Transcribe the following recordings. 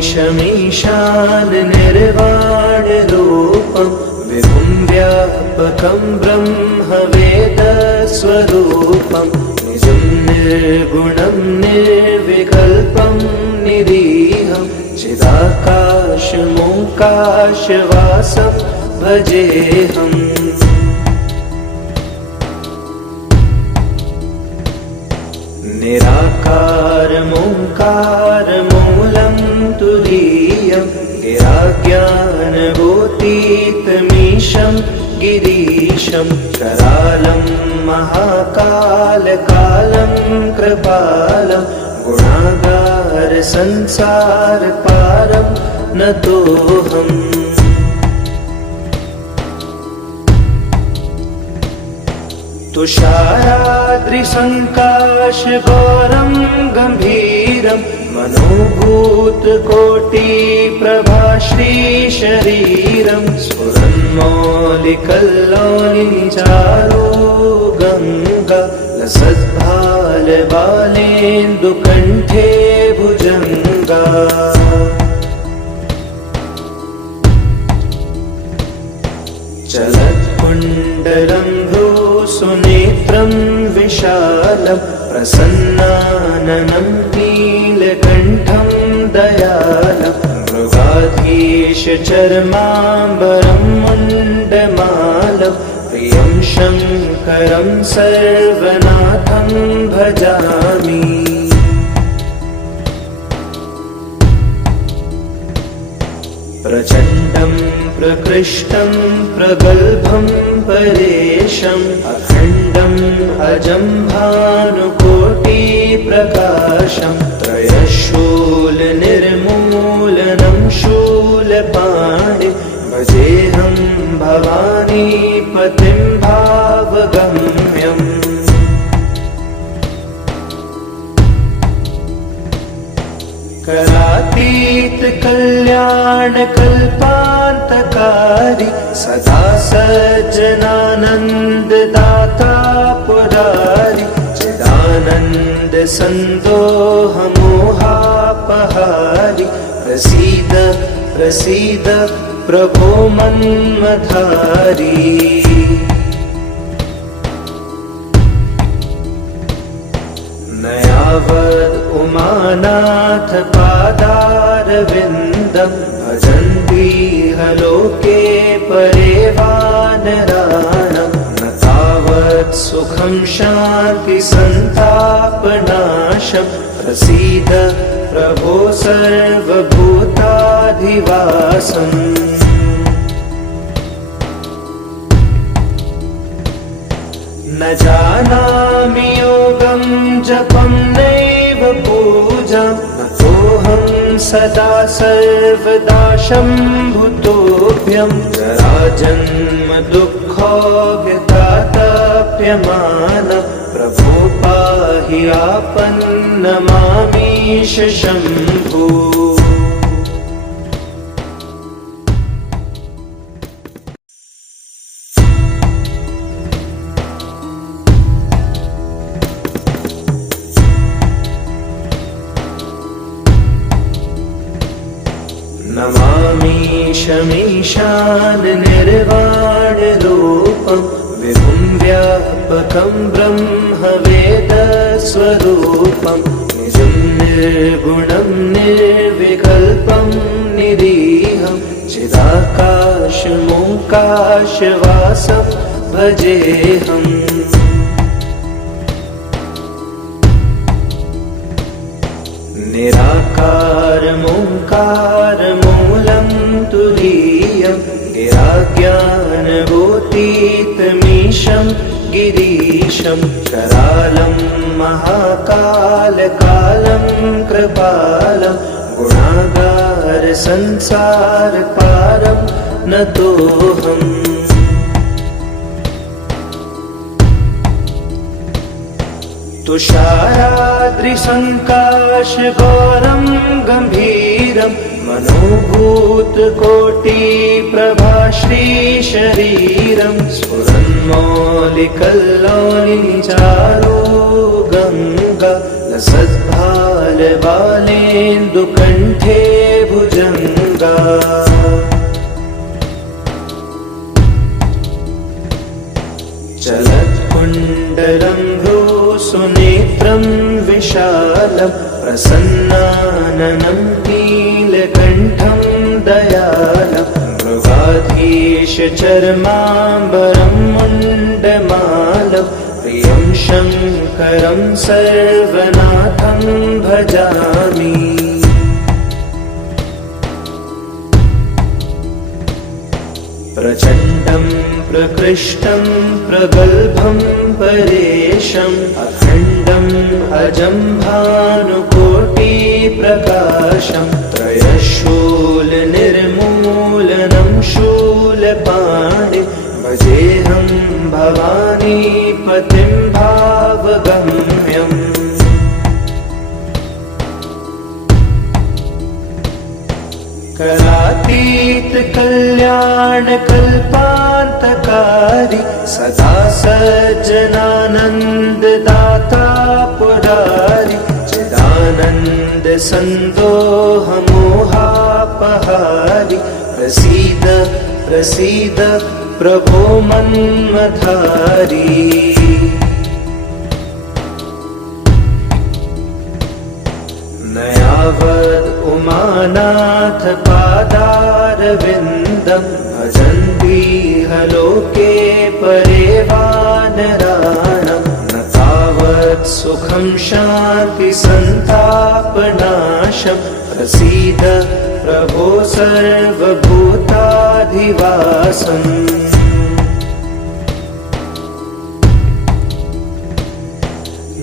नमामीशमीशाननिर्वाणरूपं विभुं व्यापकं ब्रह्मवेदस्वरूपं निजं निर्गुणं निर्विकल्पं निरीहं चिदाकाशमोकाशवासं भजेऽहम्। निराकारमोङ्कारमूलं तुरीयं गिराज्ञानगोतीतमीशं गिरीशं करालं महाकालकालं कृपालं गुणागारसंसारपारं नतोऽहम्। तुषाराद्रिसङ्काशघोरं गम्भीरं मनोभूतकोटिप्रभाश्रीशरीरं स्फुरन्मौलिकल्लोलिचारो गङ्गा लसद्भालबालेन्दुकण्ठे भुजङ्गा। चलत्कुण्डलं भ्रूसुनेत्रं विशालं प्रसन्नाननं नीलकण्ठं दयालं मृगाधीशचर्माम्बरं मुण्डमालं प्रियं शङ्करं सर्वनाथं भजामि। प्रचण्डं प्रकृष्टं प्रगल्भं परेशम् अखण्डम् अजं भानुकोटिप्रकाशं त्रयशूलनिर्मूलनं शूलपाणिं भजेऽहं भवानीपतिं भावगम्यम्। करातीत कल्याणकल्पान्तकारी सदा सज्जनानन्ददाता पुरारी चिदानन्द सन्दोहमोहापहारी प्रसीद प्रसीद प्रभो मन्मथारी। न यावद् उमानाथ पादारविन्दं भजन्तीह लोके परे वानराणां न तावत् सुखं शान्तिसन्तापनाशं प्रसीद प्रभो सर्वभूताधिवासम्। न जानामि योगं जपं नैव पूजां नतोऽहं सदा सर्वदा शम्भुतोऽभ्यं जराजन्म दुःखोऽव्यतातप्यमानं प्रभो पाहि आपन्नमामीश शम्भो। नमामीशमीशाननिर्वाणरूपं विभुं व्यापकं ब्रह्मवेदस्वरूपं निजं निर्गुणं निर्विकल्पं निरीहं चिदाकाशमोकाशवासं भजेऽहम्। निराकारमोङ्कारमूलं तुरीयं गिराज्ञानगोतीतमीशं गिरीशं करालं महाकालकालं कृपालं गुणागारसंसारपारं नतोऽहम्। तुषाराद्रिसङ्काशघोरं गम्भीरं मनोभूतकोटिप्रभाश्रीशरीरं स्फुरन्मौलिकल्लोलिचारो गङ्गा लसद्भालबालेन्दुकण्ठे भुजङ्गा चलत्कुण्डलं भ्रूसुनेत्रं विशालं प्रसन्नाननं नीलकण्ठं दयालं मृगाधीशचर्माम्बरं मुण्डमालं प्रियं शङ्करं सर्वनाथं भजामि प्रचण्डं प्रकृष्टं प्रगल्भं परेशम् अखण्डम् अजं भानुकोटिप्रकाशं त्रयशूलनिर्मूलनं शूलपाणिं भजेऽहं भवानीपतिं भावगम्यम् करातीत कल्याण कल्पान्तकारी सदा सज्जनानंद दाता पुरारी चिदानंद संदोह मोहापहारी प्रसीद प्रसीद प्रभो मन्मथारी नयावद् उमानाथ पादारविन्दं भजन्ति लोके परे वानराणां न तावत् सुखं शान्ति सन्तापनाशं प्रसीद प्रभो सर्वभूताधिवासम्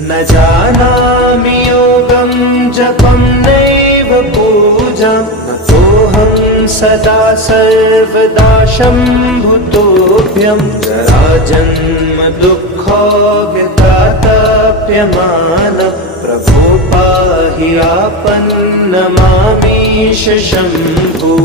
न जानामि योगं जपं नैव पूजां नतोऽहं सदा सर्वदा शम्भुतोऽभ्यं जराजन्म दुःखो व्यतातप्यमान प्रभो पाहि आपन्नमामीश शम्भो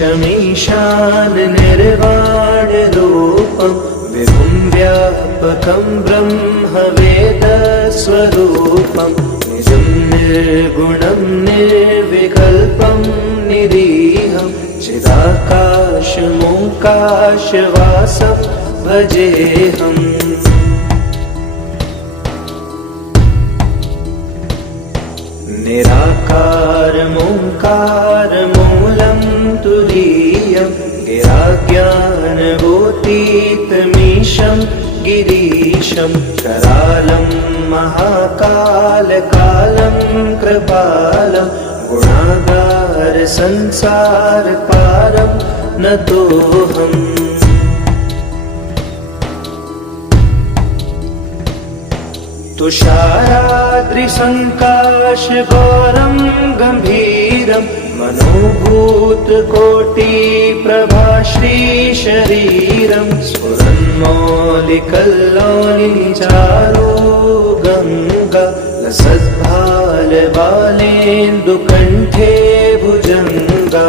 नमामीशमीशान निर्वाणरूपं विभुं व्यापकं ब्रह्मवेदस्वरूपं निजं निर्गुणं निर्विकल्पं निरीहं चिदाकाशमोकाशवासं भजेऽहम् निराकारमोङ्कारमूलं तुरीयं गिराज्ञानभूतीतमीशं गिरीशं करालं महाकालकालं कृपालं गुणागारसंसारपारं नतोऽहम् तुषाराद्रिसङ्काशघोरं गम्भीरं मनोभूतकोटिप्रभाश्रीशरीरं स्फुरन्मौलिकल्लोलिनिचारो गङ्गा लसद्भालबालेन्दुकण्ठे भुजङ्गा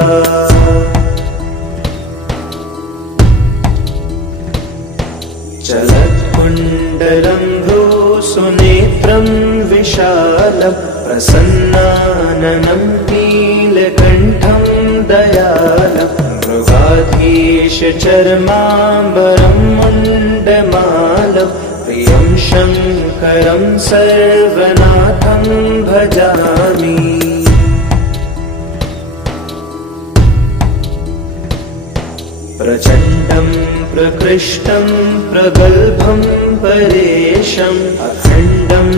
चलत्कुण्डलं भ्रूसुनेत्रं विशालं प्रसन्नाननं नीलकण्ठं दयालं मृगाधीशचर्माम्बरं मुण्डमालं प्रियं शङ्करं सर्वनाथं भजामि प्रचण्डं प्रकृष्टं प्रगल्भं परेशम् अखण्डम्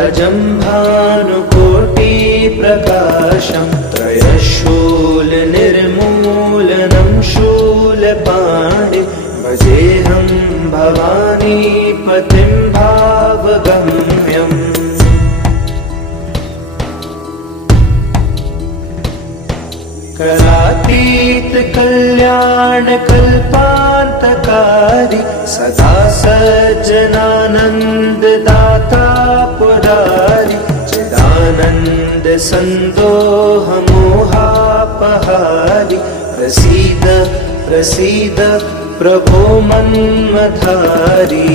अजं भानुकोटिप्रकाशं त्रयशूलनिर्मूलनं शूलपाणिं भजेऽहं भवानीपतिं भावगम्यम् करातीत कल्याण कल्पान्तकारी सदा सज्जनानंद दाता पुरारी चिदानंद संदोह मोहापहारी प्रसीद प्रसीद प्रभो मन्मथारी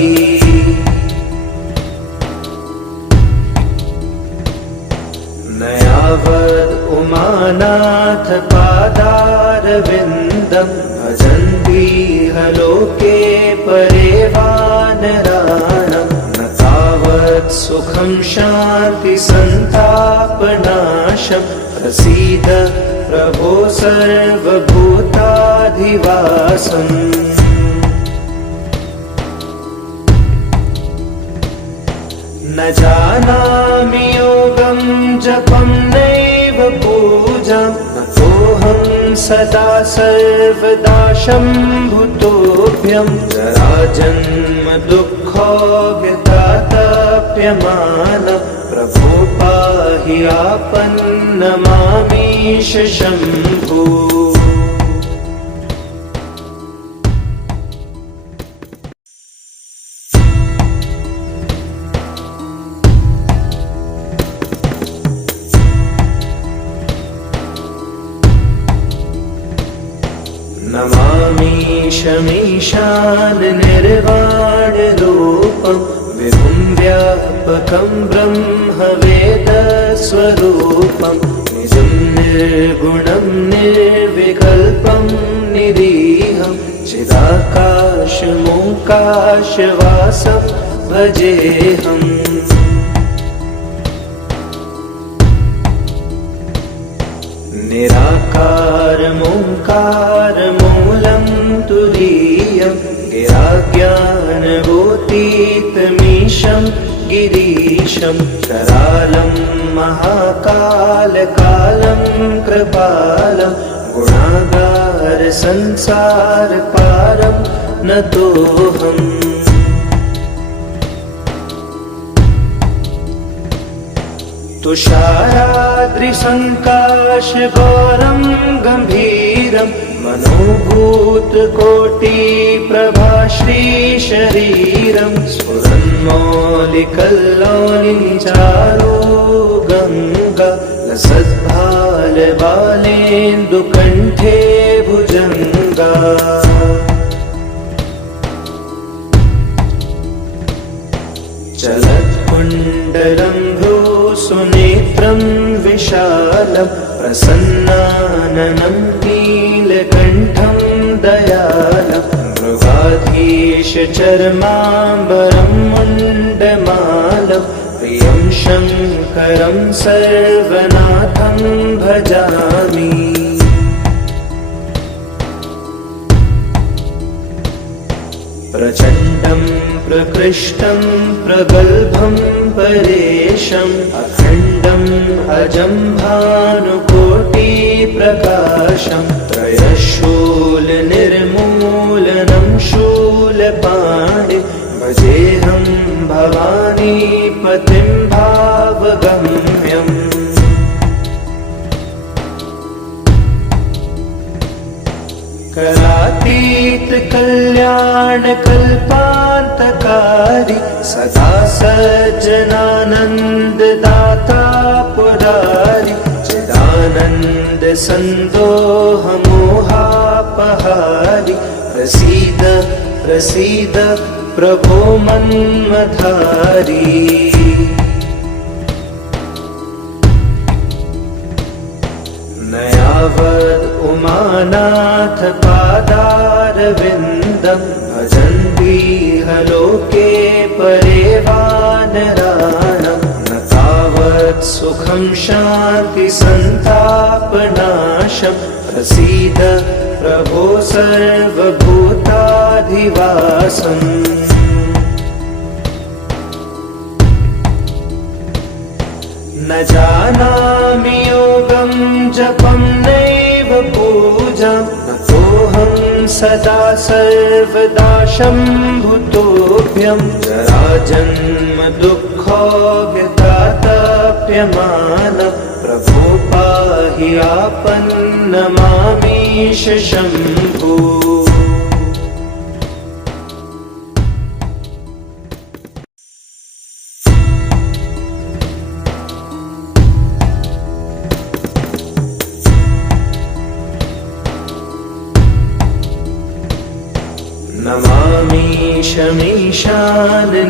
नयावद् उमानाथ पादारविन्दं भजन्तीह लोके परे वानराणां न तावत् सुखं शान्ति सन्तापनाशं प्रसीद प्रभो सर्वभूताधिवासम् न जानामि योगं जपं नैव पूजां नतोऽहं सदा सर्वदा शम्भुतोऽभ्यं जराजन्म दुःखोऽव्यतातप्यमानं प्रभो पाहि आपन्नमामीश शम्भो नमामीशमीशान निर्वाणरूपं विभुं व्यापकं ब्रह्मवेदस्वरूपं निजं निर्गुणं निर्विकल्पं निरीहं चिदाकाशमोकाशवासं भजेऽहम् निराकारमोङ्कारमूलं तुरीयं गिराज्ञानभूतीतमीशं गिरीशं करालं महाकालकालं कृपालं गुणागारसंसारपारं नतोऽहम् तुषाराद्रिसङ्काशगौरं गम्भीरं मनोभूतकोटिप्रभाश्रीशरीरं स्फुरन्मौलिकल्लोलिचारो गङ्गा लसद्भालबालेन्दुकण्ठे भुजङ्गा चलत्कुण्डलं भ्रूसुनेत्रं विशालं प्रसन्नाननं नीलकण्ठं दयालं मृगाधीशचर्माम्बरं मुण्डमालं प्रियं शङ्करं सर्वनाथं भजामि प्रचण्डं प्रकृष्टं प्रगल्भं परेशम् अखण्डम् अजं भानुकोटिप्रकाशं त्रयशूलनिर्मूलनं शूलपाणि भजेऽहं भवानीपतिं भावगम्यम् करातीत कल्याण कल्पान्तकारी सदा सज्जनानंद दाता पुरारी चिदानंद संदोह मोहापहारी प्रसीद प्रसीद प्रभो मन्मथारी नयावद् उमानाथ पादारविन्दं भजन्तीह लोके परे वानराणां न तावत् सुखं शान्ति सन्तापनाशं प्रसीद प्रभो सर्वभूताधिवासम् न जानामि योगं जपं नैव पूजां नतोऽहं सदा सर्वदा शम्भुतोऽभ्यं जराजन्म दुःखोऽव्यतातप्यमानं ताप्यमानं प्रभो पाहि आपन्नमामीश शम्भो। नमामीशमीशान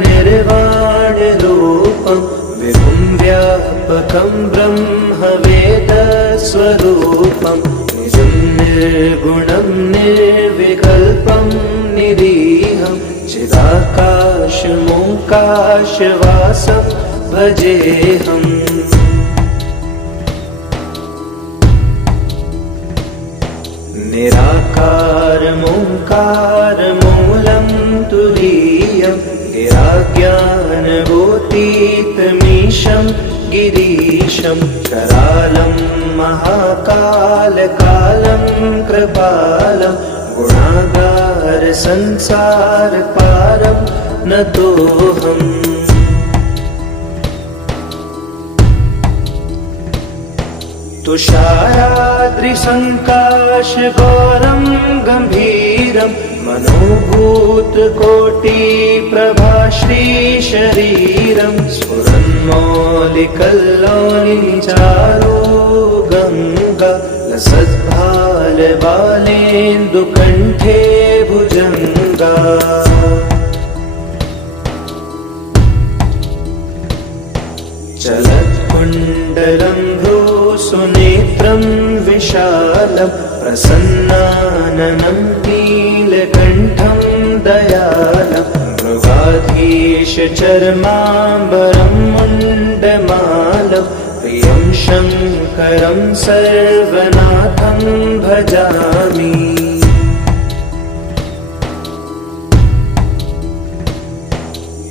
निर्वाणरूपं विभुं व्यापकं ब्रह्मवेदस्वरूपं निजं निर्गुणं निर्विकल्पं निरीहं चिदाकाशमोकाशवासं भजेऽहम्। निराकारमोङ्कारमूलं तुरीयं गिराज्ञानगोतीतमीशं गिरीशं करालं महाकालकालं कृपालं गुणागारसंसारपारं नतोऽहम्। तुषाराद्रिसङ्काशगौरं गम्भीरं मनोभूतकोटिप्रभाश्रीशरीरं स्फुरन्मौलिकल्लोलिचारो गङ्गा लसद्भालबालेन्दुकण्ठे भुजङ्गा। चलत्कुण्डलं भ्रूसुनेत्रं विशालं प्रसन्नाननं नीलकण्ठं दयालं मृगाधीशचर्माम्बरं मुण्डमालं प्रियं शङ्करं सर्वनाथं भजामि।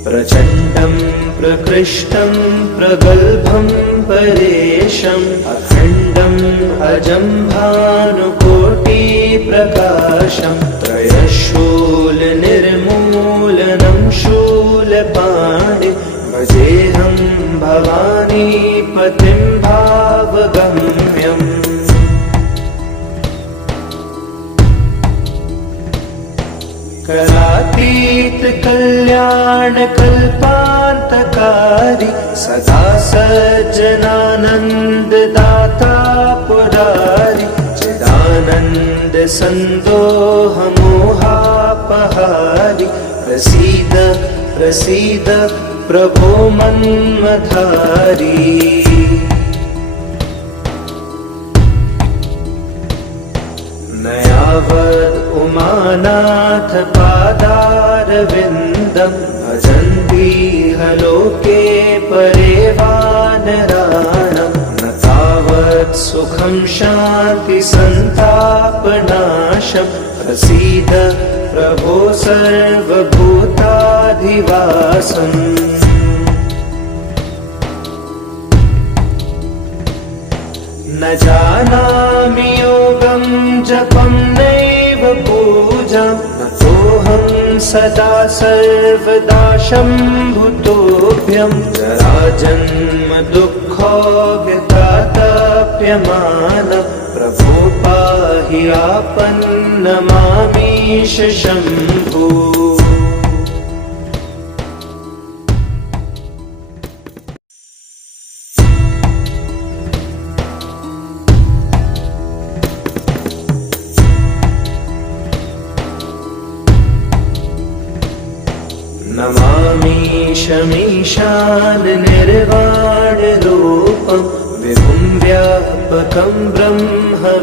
प्रचण्डं प्रकृष्टं प्रगल्भं परेशम् अखण्डम् अजं भानुकोटिप्रकाशं त्रयशूलनिर्मूलनं शूलपाणि भजेऽहं भवानीपतिं भावगम्यम्। कलातीत कल्याणकल्पान्तकारी सदा सज्जनानन्ददाता पुरारी चिदानन्द सन्दोहमोहापहारी प्रसीद प्रसीद प्रभो मन्मथारी। नयावद् उमानाथ पादारविन्दं भजन्तीह लोके परे वानराणां न तावत् सुखं शान्ति सन्तापनाशं प्रसीद प्रभो सर्वभूताधिवासम्। न जानामि योगं जपं नैव पूजां नतोऽहं सदा सर्वदा शम्भुतोऽभ्यं जराजन्म दुःखो व्यताताप्यमानं प्रभो पाहि आपन्नमामीश शम्भो। नमामीशमीशान निर्वाणरूपं विभुं व्यापकं ब्रह्मवेदस्वरूपं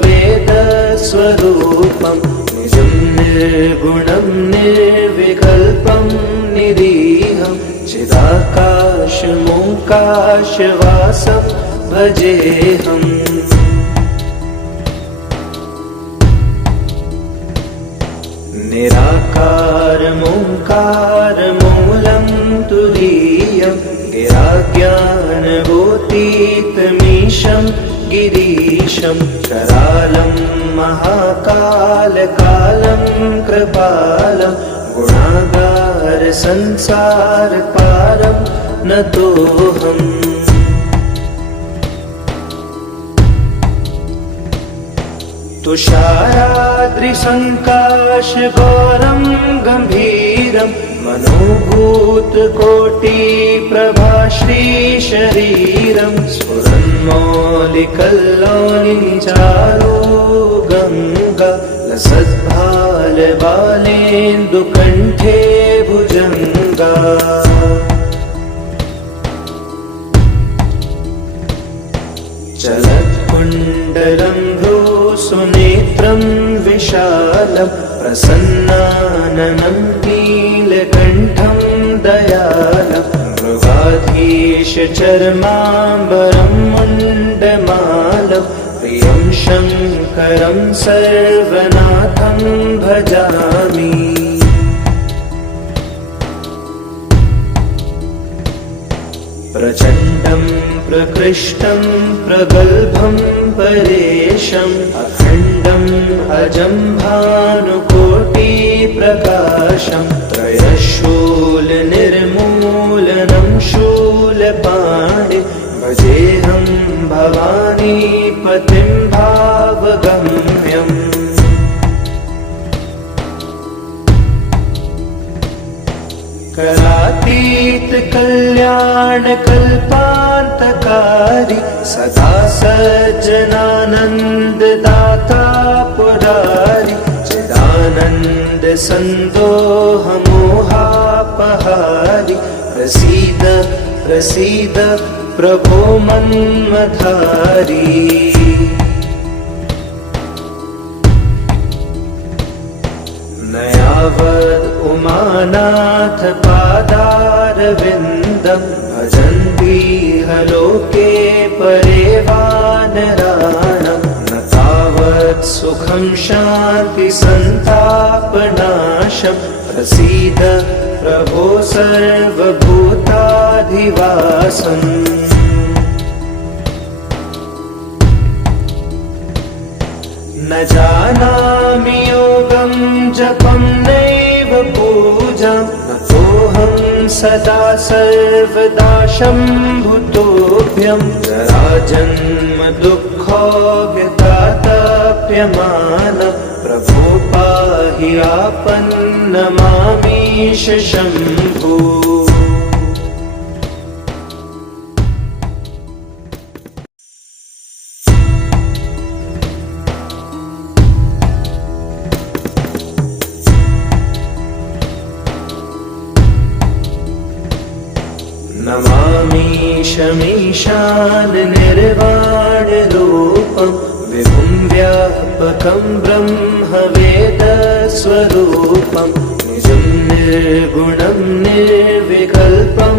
निजं निर्गुणं निर्विकल्पं निरीहं चिदाकाशमोकाशवासं भजेऽहम्। निराकारमोङ्कारमूलं तुरीयं गिराज्ञानगोतीतमीशं गिरीशं करालं महाकालकालं कृपालं गुणागारसंसारपारं नतोऽहम्। तुषाराद्रिसङ्काशगौरं गम्भीरं मनोभूतकोटिप्रभाश्रीशरीरं स्फुरन्मौलिकल्लोलिचारो गङ्गा लसद्भालबालेन्दुकण्ठे भुजङ्गा चलत्कुण्डलं भ्रूसुनेत्रं विशालं प्रसन्नाननं नीलकण्ठं दयालं मृगाधीशचर्माम्बरं मुण्डमालं प्रियं शङ्करं सर्वनाथं भजामि प्रचण्डं प्रकृष्टं प्रगल्भं परेशम् अखण्डम् अजं भानुकोटिप्रकाशं त्रयशूलनिर्मूलनं शूलपाणि भजेऽहं भवानीपतिं भावगम्यम् कलातीत कल्याण कल्पान्तकारी सदा सज्जनानंद दाता पुरारी चिदानंद संदोह मोहापहारी प्रसीद प्रसीद प्रभो मन्मधारी नयावद् उमानाथ पादारविन्दं भजन्तीह लोके परे वानराणां न तावत् सुखं शान्ति सन्तापनाशं प्रसीद प्रभो सर्वभूताधिवासम् न जानामि योगं जपं नैव पूजां नतोऽहं सदा सर्वदा शम्भुतोऽभ्यं जराजन्म दुःखोऽव्यतातप्यमानं प्रभो पाहि आपन्नमामीश शम्भो नमामीशमीशान निर्वाणरूपं विभुं व्यापकं ब्रह्मवेदस्वरूपं निजं निर्गुणं निर्विकल्पं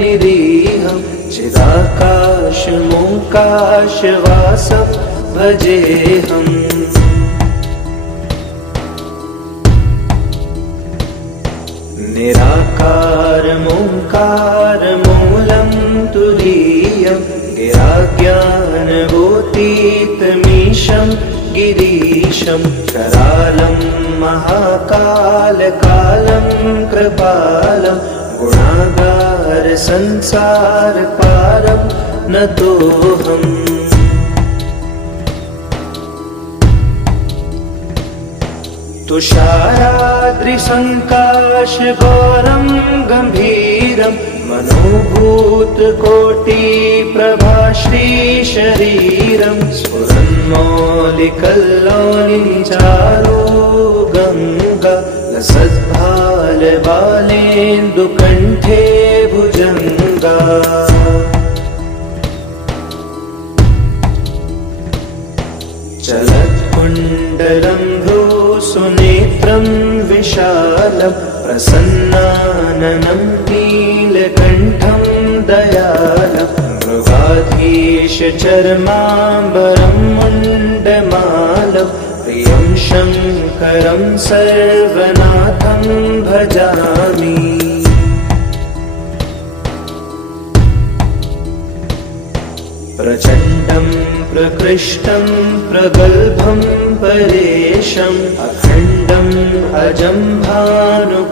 निरीहं चिदाकाशमोकाशवासं भजेऽहम् निराकारमोङ्कारमूलं तुरीयं गिराज्ञानगोतीतमीशं गिरीशं करालं महाकालकालं कृपालं गुणागारसंसारपारं नतोऽहम् तुषाराद्रिसङ्काशगौरं गम्भीरं मनोभूतकोटिप्रभाश्रीशरीरं स्फुरन्मौलिकल्लोलिचारो गङ्गा लसद्भालबालेन्दुकण्ठे भुजङ्गा चलत्कुण्डलं भ्रूसुनेत्रं विशालं प्रसन्नाननं नीलकण्ठं दयालं मृगाधीशचर्माम्बरं मुण्डमालं प्रियं शङ्करं सर्वनाथं भजामि प्रचण्डं प्रकृष्टं प्रगल्भं परेशम् अखण्डम् अजं भानुकोटिप्रकाशं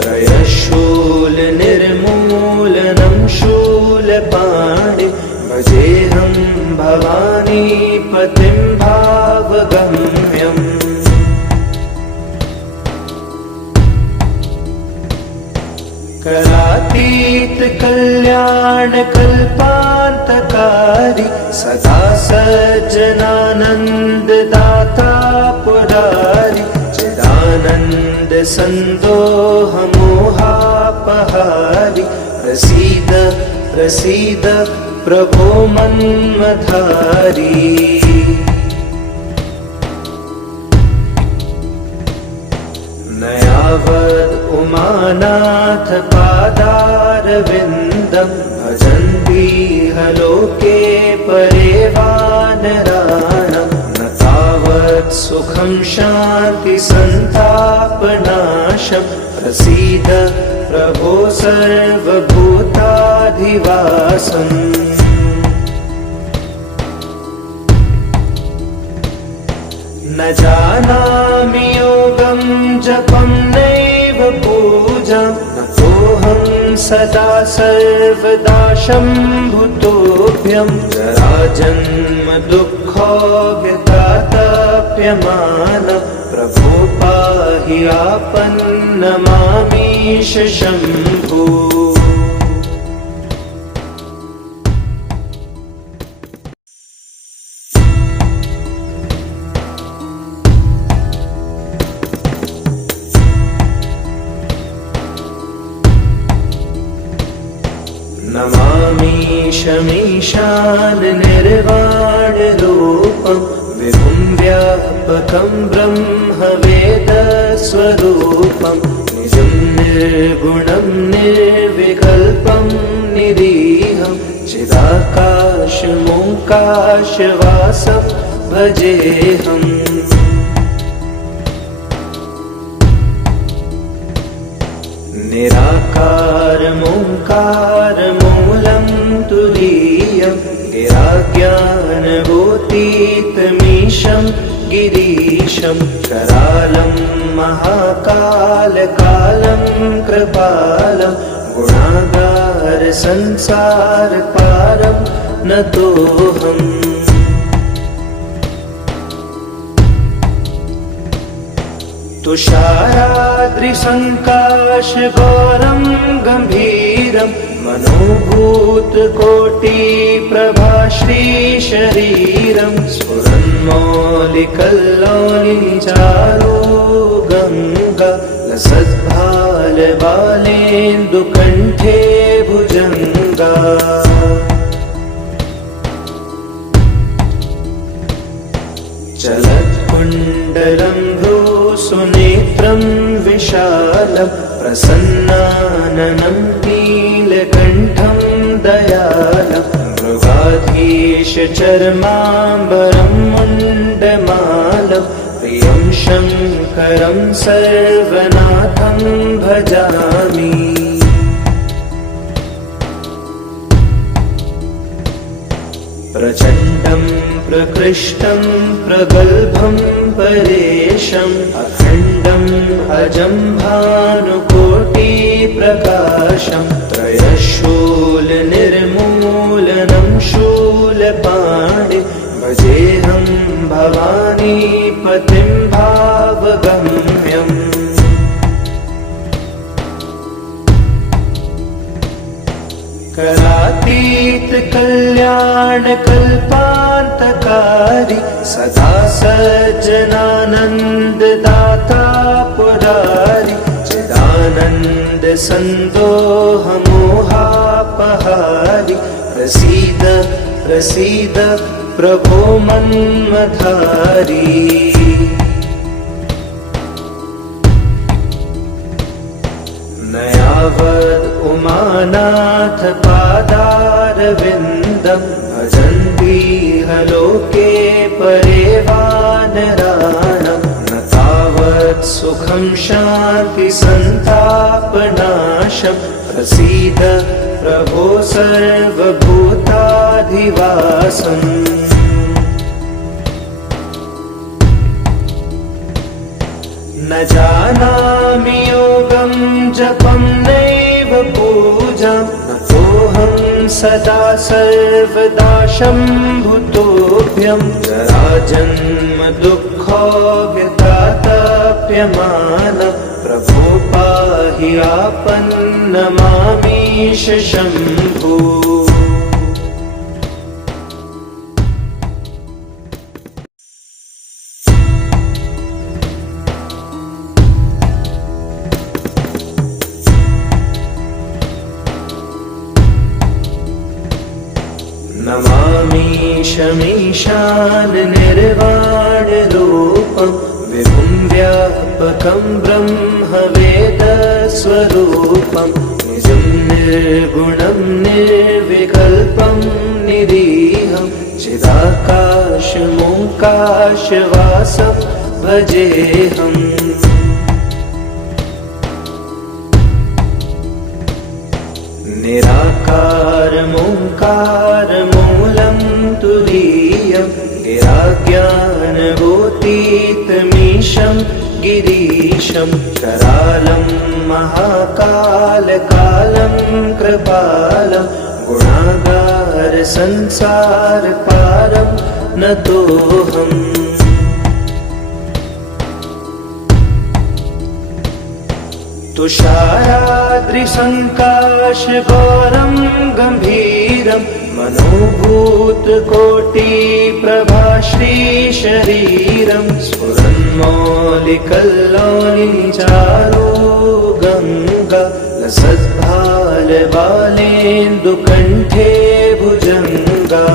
त्रयशूलनिर्मूलनं शूलपाणि भजेऽहं भवानीपतिं भावगम्यम् करातीत कल्याण कल्पान्तकारी सदा सज्जनानंद दाता पुरारी चिदानंद संदोह मोहापहारी प्रसीद प्रसीद प्रभो मन्मथारी नयावद् उमानाथ पादारविन्दं भजन्तीह लोके परे वानराणां न तावत् सुखं शान्ति सन्तापनाशं प्रसीद प्रभो सर्वभूताधिवासम् न जानामि योगं जपं नैव पूजां नतोऽहं सदा सर्वदा शम्भुतोऽभ्यं जराजन्म दुःखोऽव्यतातप्यमान प्रभो पाहि आपन्नमामीश शम्भो नमामीशमीशान निर्वाणरूपं विभुं व्यापकं ब्रह्मवेदस्वरूपं निजं निर्गुणं निर्विकल्पं निरीहं चिदाकाशमोकाशवासं भजेऽहम् निराकारमोङ्कारमूलं तुरीयं गिराज्ञानगोतीतमीशं गिरीशं करालं महाकालकालं कृपालं गुणागारसंसारपारं नतोऽहम् तुषाराद्रिसङ्काशगौरं गम्भीरं मनोभूतकोटिप्रभाश्रीशरीरं स्फुरन्मौलिकल्लोलिचारो गङ्गा लसद्भालबालेन्दुकण्ठे भुजङ्गा चलत्कुण्डलं सुनेत्रं विशालं प्रसन्नाननं नीलकण्ठं दयालं मृगाधीशचर्माम्बरं मुण्डमालं प्रियं शङ्करं सर्वनाथं भजामि प्रचण्डं प्रकृष्टं प्रगल्भं परेशम् अखण्डम् अजं भानुकोटिप्रकाशं त्रयशूलनिर्मूलनं शूलपाणि भजेऽहं भवानीपतिं भावगम्यम् करातीत कल्याण कल्पान्तकारी सदा सज्जनानंद दाता पुरारी चिदानंद संदोह मोहापहारी प्रसीद प्रसीद प्रभो मन्मथारी नयावद् उमानाथ पादारविन्दं भजन्तीह लोके परे वानराणां न तावत् सुखं शान्ति सन्तापनाशं प्रसीद प्रभो सर्वभूताधिवासम् न जानामि योगं जपं नैव पूजां नतोऽहं सदा सर्वदा शम्भुतोऽभ्यं जराजन्म दुःखोऽव्यतातप्यमानः प्रभो पाहि आपन्नमामीश शम्भो। नमामीशमीशान निर्वाणरूपं विभुं व्यापकं ब्रह्मवेदस्वरूपं निजं निर्गुणं निर्विकल्पं निरीहं चिदाकाशमोकाशवासं भजेऽहम्। निराकारमोङ्कारमूलं तुरीयं गिराज्ञानगोतीतमीशं गिरीशं करालं महाकालकालं कृपालं गुणागारसंसारपारं नतोऽहम्। तुषाराद्रिसङ्काशगौरं गम्भीरं मनोभूतकोटिप्रभाश्रीशरीरं स्फुरन्मौलिकल्लोलिचारो गङ्गा लसद्भालबालेन्दुकण्ठे भुजङ्गा।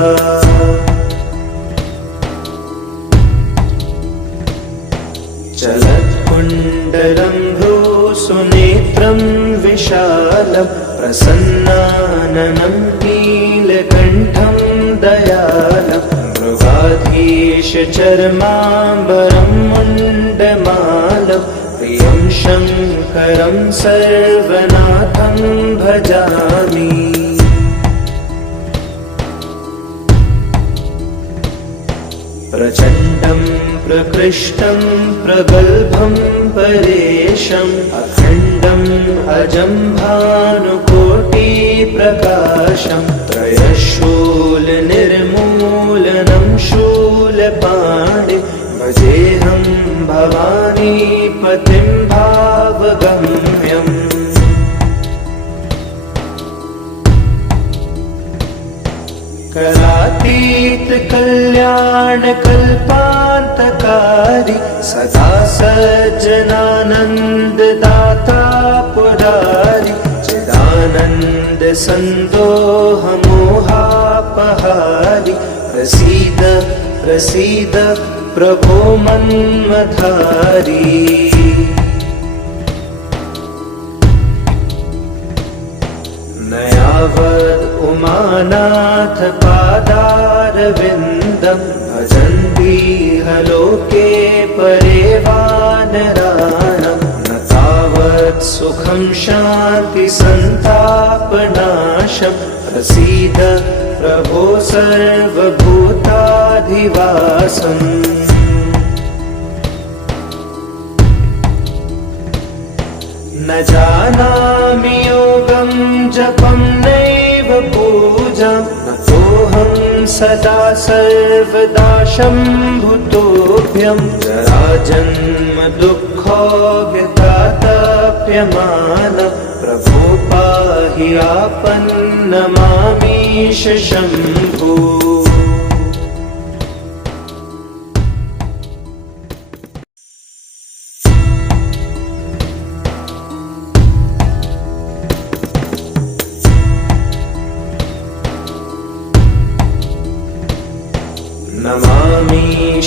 चलत्कुण्डलं भ्रूसुनेत्रं विशालं प्रसन्नाननं नीलकण्ठं दयालं मृगाधीशचर्माम्बरं मुण्डमालं प्रियं शङ्करं सर्वनाथं भजामि। प्रचण्डं प्रकृष्टं प्रगल्भं परेशम् अखण्डम् अजं भानुकोटिप्रकाशं त्रयशूलनिर्मूलनं शूलपाणि भजेऽहं भवानीपतिं भावगम्यम्। करातीत कल्याण कल्पान्तकारी सदा सज्जनानन्ददाता पुरारी चिदानन्द सन्दोह मोहापहारी प्रसीद प्रसीद प्रभो मन्मथारी। नयावद् उमानाथ पादारविन्दं भजन्तीह लोके परे वानराणां न तावत् सुखं शान्ति सन्तापनाशं प्रसीद प्रभो सर्वभूताधिवासम्। न जानामि योगं जपं नैव पूजां नतोऽहं सदा सर्वदा शम्भुतोऽभ्यं जराजन्म दुःखोऽव्यतातप्यमानः प्रभो पाहि आपन्नमामीश शम्भो।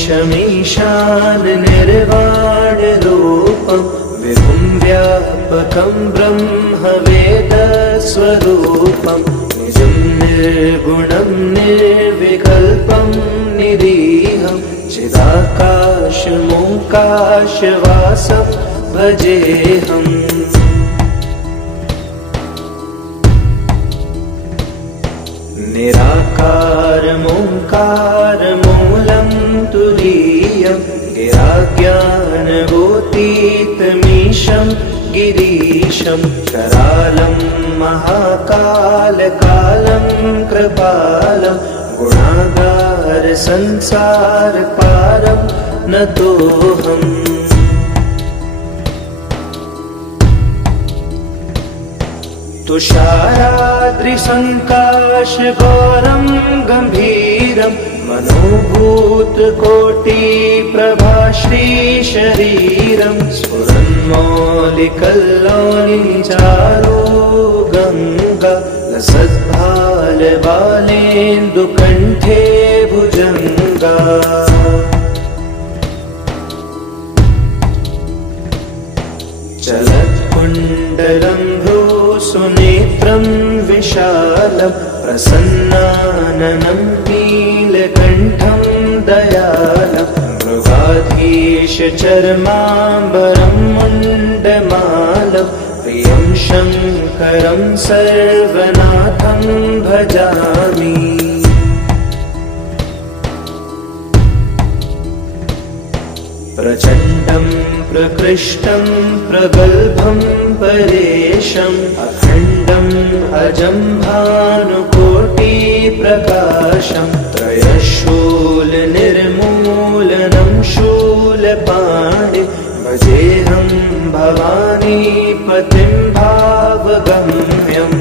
नमामीशमीशान निर्वाणरूपं विभुं व्यापकं ब्रह्मवेदस्वरूपं निजं निर्गुणं निर्विकल्पं निरीहं चिदाकाशमोकाशवासं भजेऽहम्। निराकारमोङ्कारमूलं तुरीयं गिराज्ञानगोतीतमीशं गिरीशं करालं महाकालकालं कृपालं गुणागार संसार पारं नतोऽहम् तुषाराद्रिसङ्काशगौरं गम्भीरं मनोभूतकोटिप्रभाश्रीशरीरं स्फुरन्मौलिकल्लोलिचारो गङ्गा लसद्भालबालेन्दुकण्ठे भुजङ्गा चलत्कुण्डलं भ्रूसुनेत्रं विशालं प्रसन्नाननं नीलकण्ठं दयालं मृगाधीशचर्माम्बरं मुण्डमालं प्रियं शङ्करं सर्वनाथं भजामि प्रचण्डं प्रकृष्टं प्रगल्भं परेशम् अखण्डम् अजं भानुकोटिप्रकाशं त्रयशूलनिर्मूलनं शूलपाणि भजेऽहं भवानीपतिं भावगम्यम्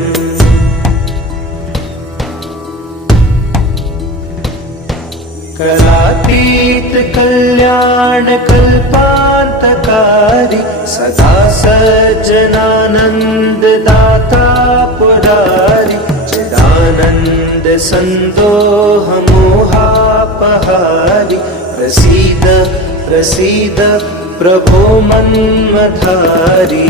कलातीत कल्याण कल्पान्तकारी सदा सज्जनानन्ददाता पुरारी चिदानन्द सन्दोह मोहापहारी प्रसीद प्रसीद प्रभो मन्मथारी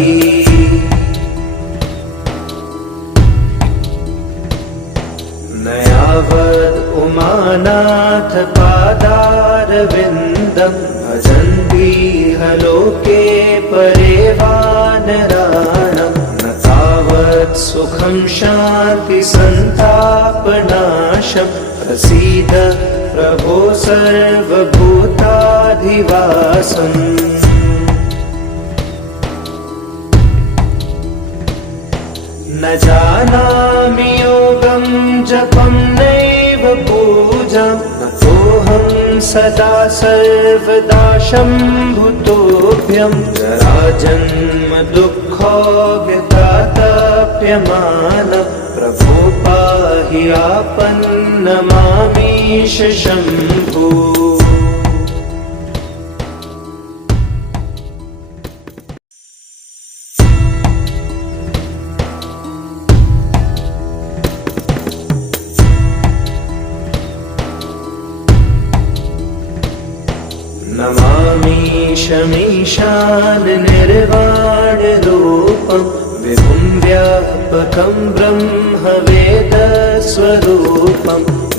नयावद् उमानाथ पादारविन्दं भजन्तीह लोके परे वानराणां न तावत् सुखं शान्ति सन्तापनाशं प्रसीद प्रभो सर्वभूताधिवासम् न जानामि योगं जपं नैव पूजां नतोऽहं सदा सर्वदा शम्भुतोऽभ्यं जराजन्म दुःखोऽव्यतातप्यमानं प्रभो पाहि आपन्नमामीश शम्भो नमामीशमीशान निर्वाणरूपं विभुं व्यापकं ब्रह्मवेदस्वरूपं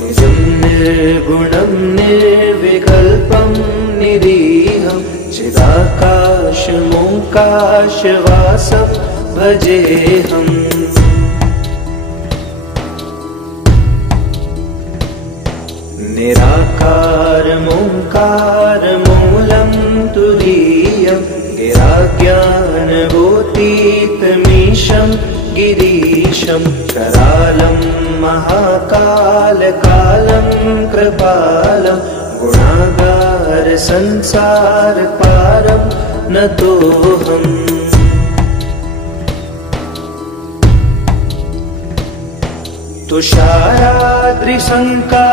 निजं निर्गुणं निर्विकल्पं निरीहं चिदाकाशमोकाशवासं भजेऽहम् निराकारमोङ्कारमूलं तुरीयं गिराज्ञानगोतीतमीशं गिरीशं करालं महाकालकालं कृपालं गुणागार संसार पारं नतोऽहम्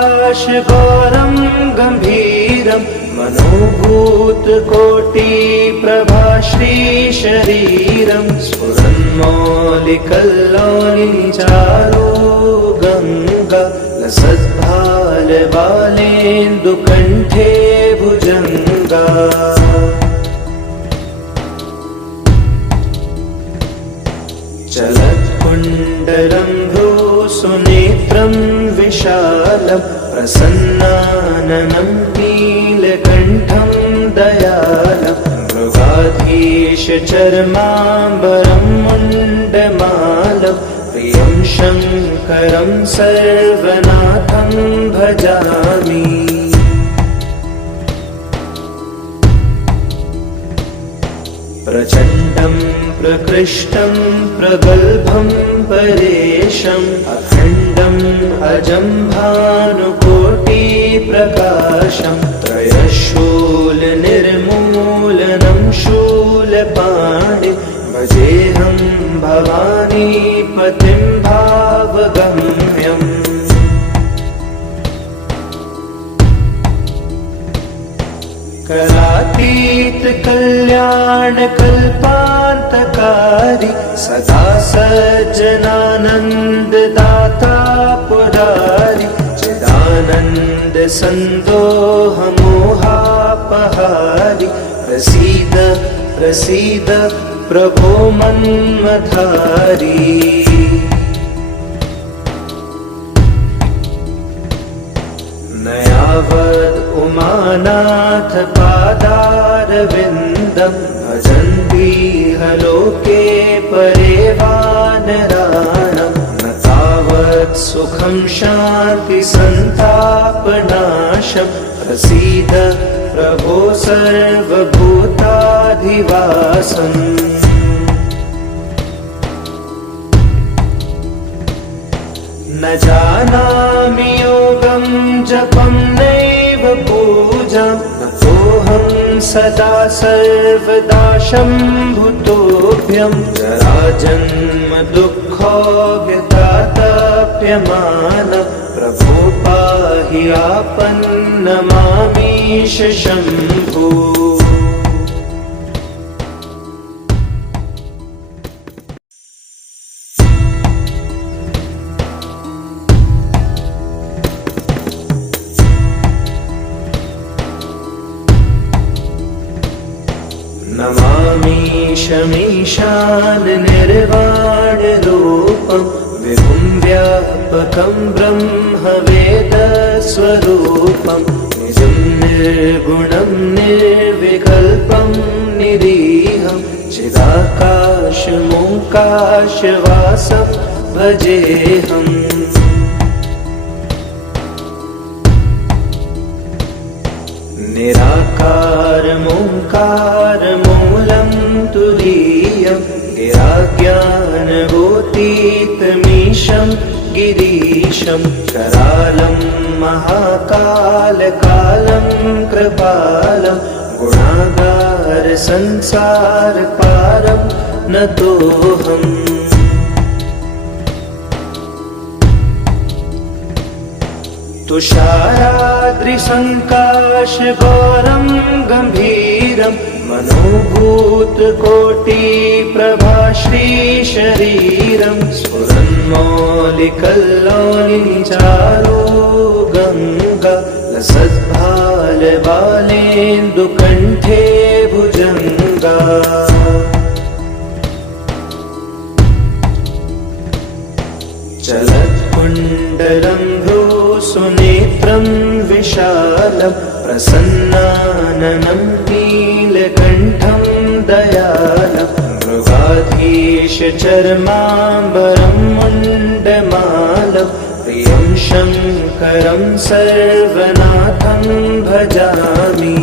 तुषाराद्रिसङ्काशगौरं गम्भीरं मनोभूतकोटिप्रभाश्रीशरीरं स्फुरन्मौलिकल्लोलिचारो गङ्गा लसद्भालबालेन्दुकण्ठे भुजङ्गा चलत्कुण्डलं भ्रूसुनेत्रं विशालं प्रसन्नाननं नीलकण्ठं दयालं मृगाधीशचर्माम्बरं मुण्डमालं प्रियं शङ्करं सर्वनाथं भजामि प्रचण्डं प्रकृष्टं प्रगल्भं परेशम् अखण्डम् अजं भानुकोटिप्रकाशम् त्रयशूलनिर्मूलनं शूलपाणिं भजेऽहं भवानीपतिं भावगम्यम् कलातीत कल्याण कल्पान्तकारी सदा सज्जनानंद दाता पुरारी चिदानंद संदोह मोहापहारी प्रसीद प्रसीद प्रभो मन्मधारी नयावद् उमानाथ पादारविन्दं भजन्तीह लोके परे वानराणां न तावत् सुखं शान्ति सन्तापनाशं प्रसीद प्रभो सर्वभूताधिवासम् न जानामि योगं जपं नैव पूजां नतोऽहं सदा सर्वदा शम्भुतोऽभ्यं जराजन्म दुःखो व्यतातप्यमानः प्रभो पाहि आपन्नमामीश शम्भो नमामीशमीशान निर्वाणरूपं विभुं व्यापकं ब्रह्मवेदस्वरूपं निजं निर्गुणं निर्विकल्पं निरीहं चिदाकाशमोकाशवासं भजेऽहम् निराकारमोङ्कारमूलं तुरीयं गिराज्ञानगोतीतमीशं गिरीशं करालं महाकालकालं कृपालं गुणागारसंसारपारं नतोऽहम् तुषाराद्रिसङ्काशगौरं गम्भीरं मनोभूतकोटिप्रभाश्रीशरीरं स्फुरन्मौलिकल्लोलिनिचारो गङ्गा लसद्भालबालेन्दुकण्ठे भुजङ्गा चलत्कुण्डलं सुनेत्रं विशालं प्रसन्नाननं नीलकण्ठं दयालं मृगाधीशचर्माम्बरं मुण्डमालं प्रियं शङ्करं सर्वनाथं भजामि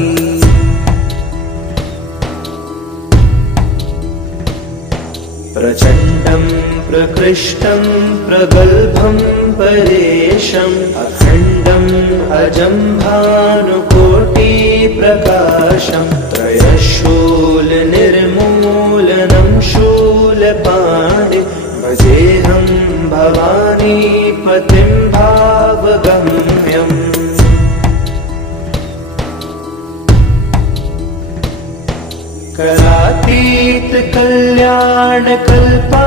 प्रचण्डं प्रकृष्टं प्रगल्भं परेशम् अखण्डम् अजं भानुकोटिप्रकाशं त्रयशूलनिर्मूलनं शूलपाणिं भजेऽहं भवानीपतिं भावगम्यम् कलातीत कल्याण कल्पान्तकारी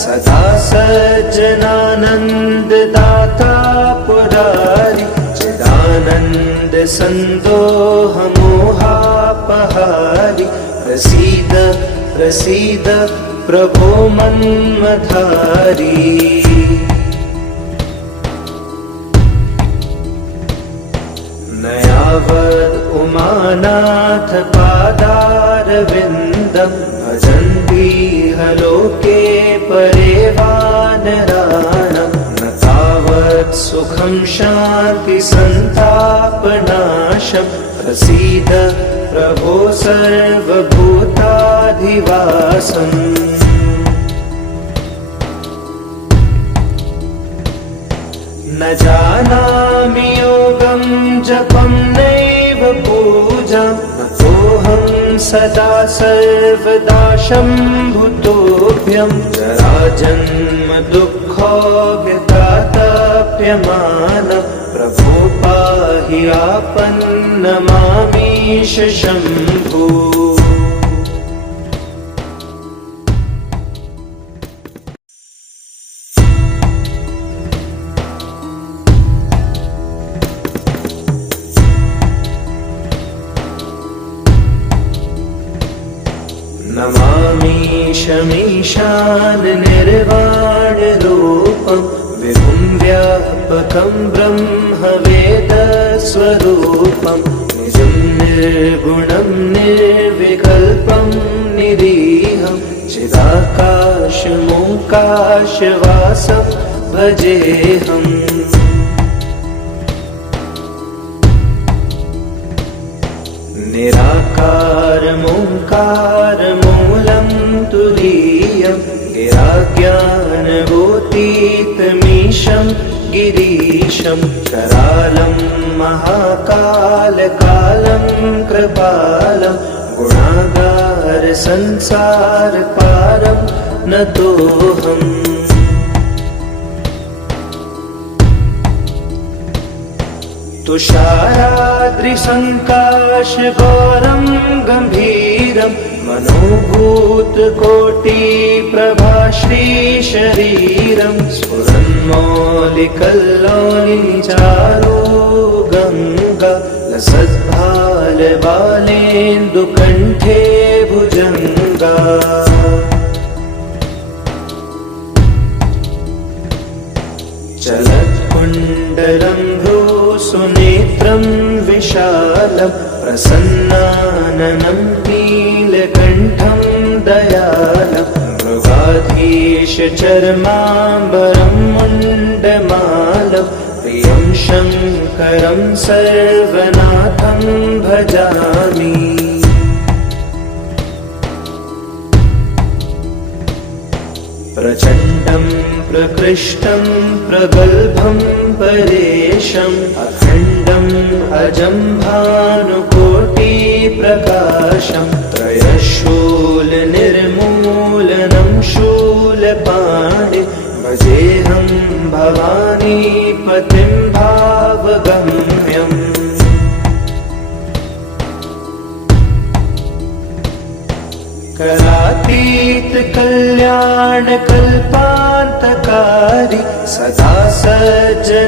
सदा सज्जनानंद दाता पुरारी चिदानंद संदोह मोहापहारी प्रसीद प्रसीद प्रभो मन्मधारी नयावद् उमानाथ पादारविन्दं भजन्तीह लोके परे वानराणां न तावत् सुखं शान्ति सन्तापनाशं प्रसीद प्रभो सर्वभूताधिवासम् न जानामि योगं जपं नैव पूजां नतोऽहं सदा सर्वदा शम्भुतोऽभ्यं जराजन्म दुःखोऽव्यतातप्यमानः प्रभो पाहि आपन्नमामीश शम्भो नमामीशमीशान निर्वाणरूपं विभुं व्यापकं ब्रह्मवेदस्वरूपं निजं निर्गुणं निर्विकल्पं निरीहं चिदाकाशमोकाशवासं भजेऽहम् निराकारमोङ्कारमूलं तुरीयं गिराज्ञानभूतीतमीशं गिरीशं करालं महाकालकालं कृपालं गुणागारसंसारपारं नतोऽहम् तुषाराद्रिसङ्काशगौरं गम्भीरं मनोभूतकोटिप्रभाश्रीशरीरं स्फुरन्मौलिकल्लोलिचारो गङ्गा लसद्भालबालेन्दुकण्ठे भुजङ्गा चलत्कुण्डलं भ्रूसुनेत्रं विशालं प्रसन्नाननं नीलकण्ठं दयालं मृगाधीशचर्माम्बरं मुण्डमालं प्रियं शङ्करं सर्वनाथं भजामि प्रचण्डं प्रकृष्टं प्रगल्भं परेशम् अखण्डम् अजं भानुकोटिप्रकाशं त्रयशूलनिर्मूलनं शूलपाणि भजेऽहं भवानीपतिं भावगम्यम् करातीत कल्याणकल्पान्तकारी सदा सज्जनानन्ददाता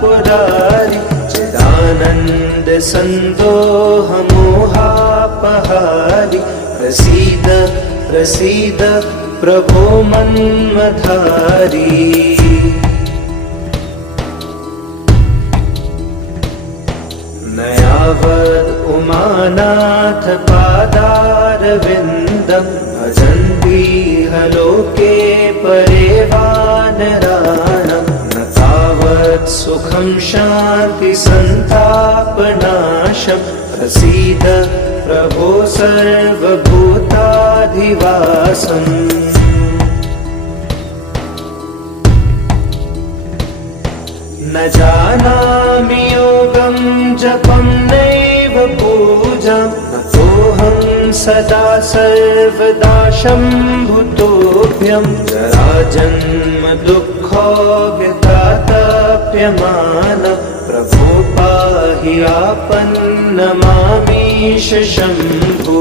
पुरारी चिदानन्द सन्दोहमोहापहारी प्रसीद प्रसीद प्रभो मन्मथारी न यावद् उमानाथ पादारविन्दं भजन्तीह लोके परे वानराणां न तावत् सुखं शान्तिसन्तापनाशं प्रसीद प्रभो सर्वभूताधिवासम् न जानामि योगं जपं नैव पूजां नतोऽहं सदा सर्वदा शम्भुतोऽभ्यं जराजन्म दुःखोऽव्यतातप्यमानः प्रभो पाहि आपन्नमामीश शम्भो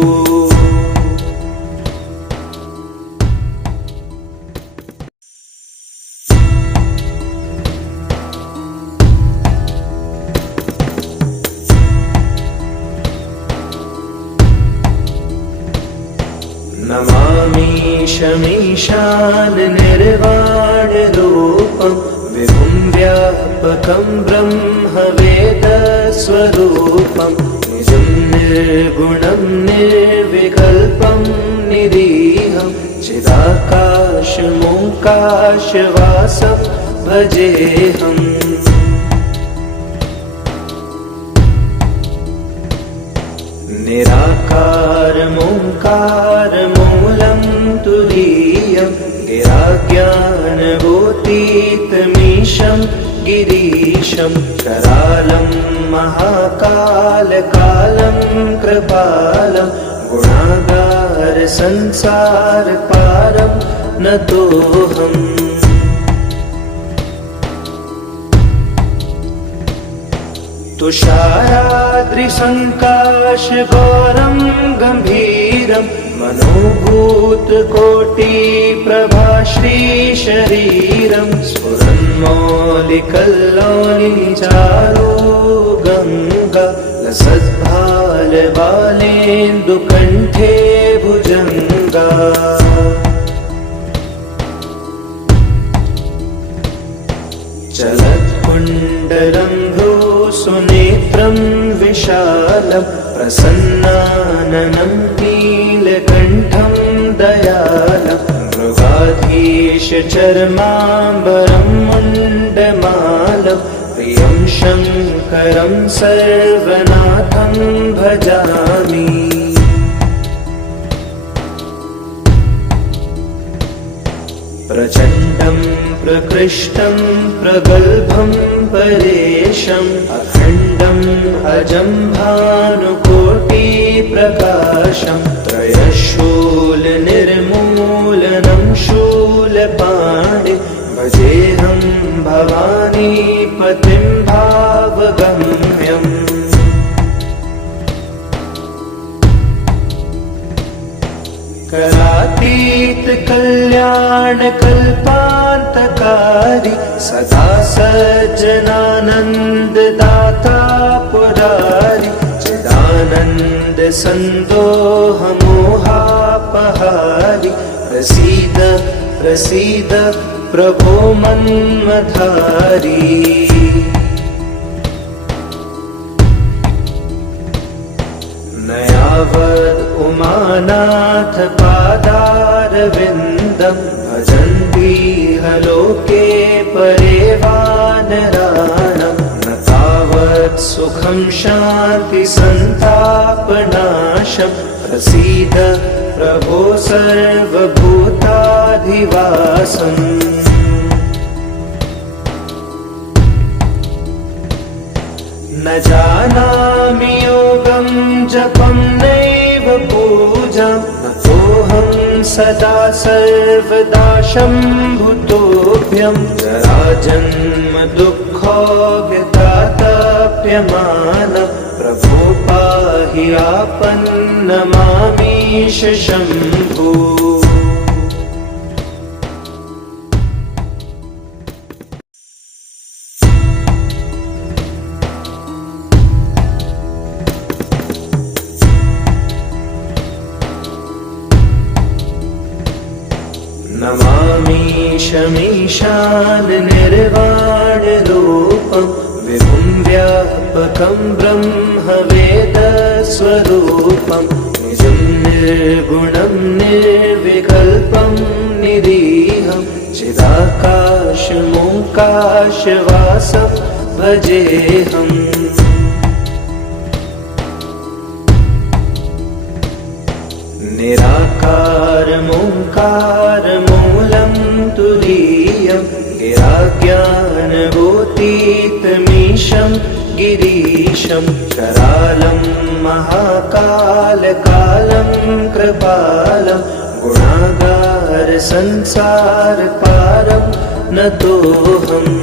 नमामीशमीशान निर्वाणरूपं विभुं व्यापकं ब्रह्मवेदस्वरूपं निजं निर्गुणं निर्विकल्पं निरीहं चिदाकाशमोकाशवासं भजेऽहम् निराकारमोङ्कारमूलं तुरीयं गिराज्ञानगोतीतमीशं गिरीशं करालं महाकालकालं कृपालं गुणागारसंसारपारं नतोऽहम् तुषाराद्रिसङ्काशगौरं गम्भीरं मनोभूतकोटिप्रभाश्रीशरीरं स्फुरन्मौलिकल्लोलिचारो गङ्गा लसद्भालबालेन्दुकण्ठे भुजङ्गा चलत्कुण्डलं सुनेत्रं विशालं प्रसन्नाननं नीलकण्ठं दयालं मृगाधीशचर्माम्बरं मुण्डमालं प्रियं शङ्करं सर्वनाथं भजामि प्रचण्डं प्रकृष्टं प्रगल्भं परेशम् अखण्डम् अजं भानुकोटिप्रकाशं त्रयशूलनिर्मूलनं शूलपाणि भजेऽहं भवानीपतिं भावगम्यम् करातीत कल्याण कल्पान्तकारी सदा सज्जनानन्ददाता पुरारी चिदानन्द सन्दोह मोहापहारी प्रसीद प्रसीद प्रभो मन्मथारी नयावद् उमानाथ पादारविन्दं भजन्तीह लोके परे वानराणां न तावत् सुखं शान्तिसन्तापनाशं प्रसीद प्रभो सर्वभूताधिवासम् न जानामि योगं जपं नैव पूजां नतोऽहं सदा सर्वदा शम्भुतोऽभ्यं जराजन्म दुःखोऽव्यतातप्यमानं प्रभो पाहि आपन्नमामीश शम्भो नमामीशमीशान निर्वाणरूपं विभुं व्यापकं ब्रह्मवेदस्वरूपं निजं निर्गुणं निर्विकल्पं निरीहं चिदाकाशमोङ्काशवासं भजेऽहम् निराकारमोङ्कारमूलं तुरीयं गिराज्ञानगोतीतमीशं गिरीशं करालं महाकालकालं कृपालं गुणागारसंसारपारं नतोऽहम्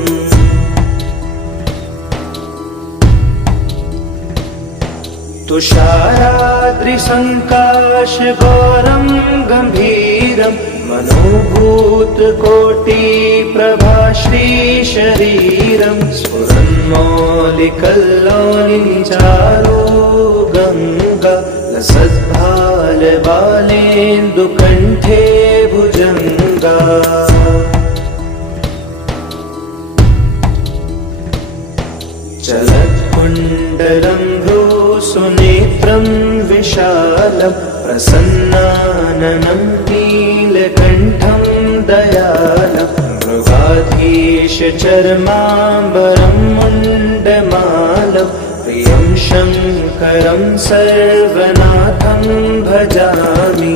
तुषाराद्रिसङ्काशगौरं गम्भीरं मनोभूतकोटिप्रभाश्रीशरीरं स्फुरन्मौलिकल्लोलिचारो गङ्गा लसद्भालबालेन्दुकण्ठे भुजङ्गा चलत्कुण्डलं सुनेत्रं विशालं प्रसन्नाननं नीलकण्ठं दयालं मृगाधीशचर्माम्बरं मुण्डमालं प्रियं शङ्करं सर्वनाथं भजामि।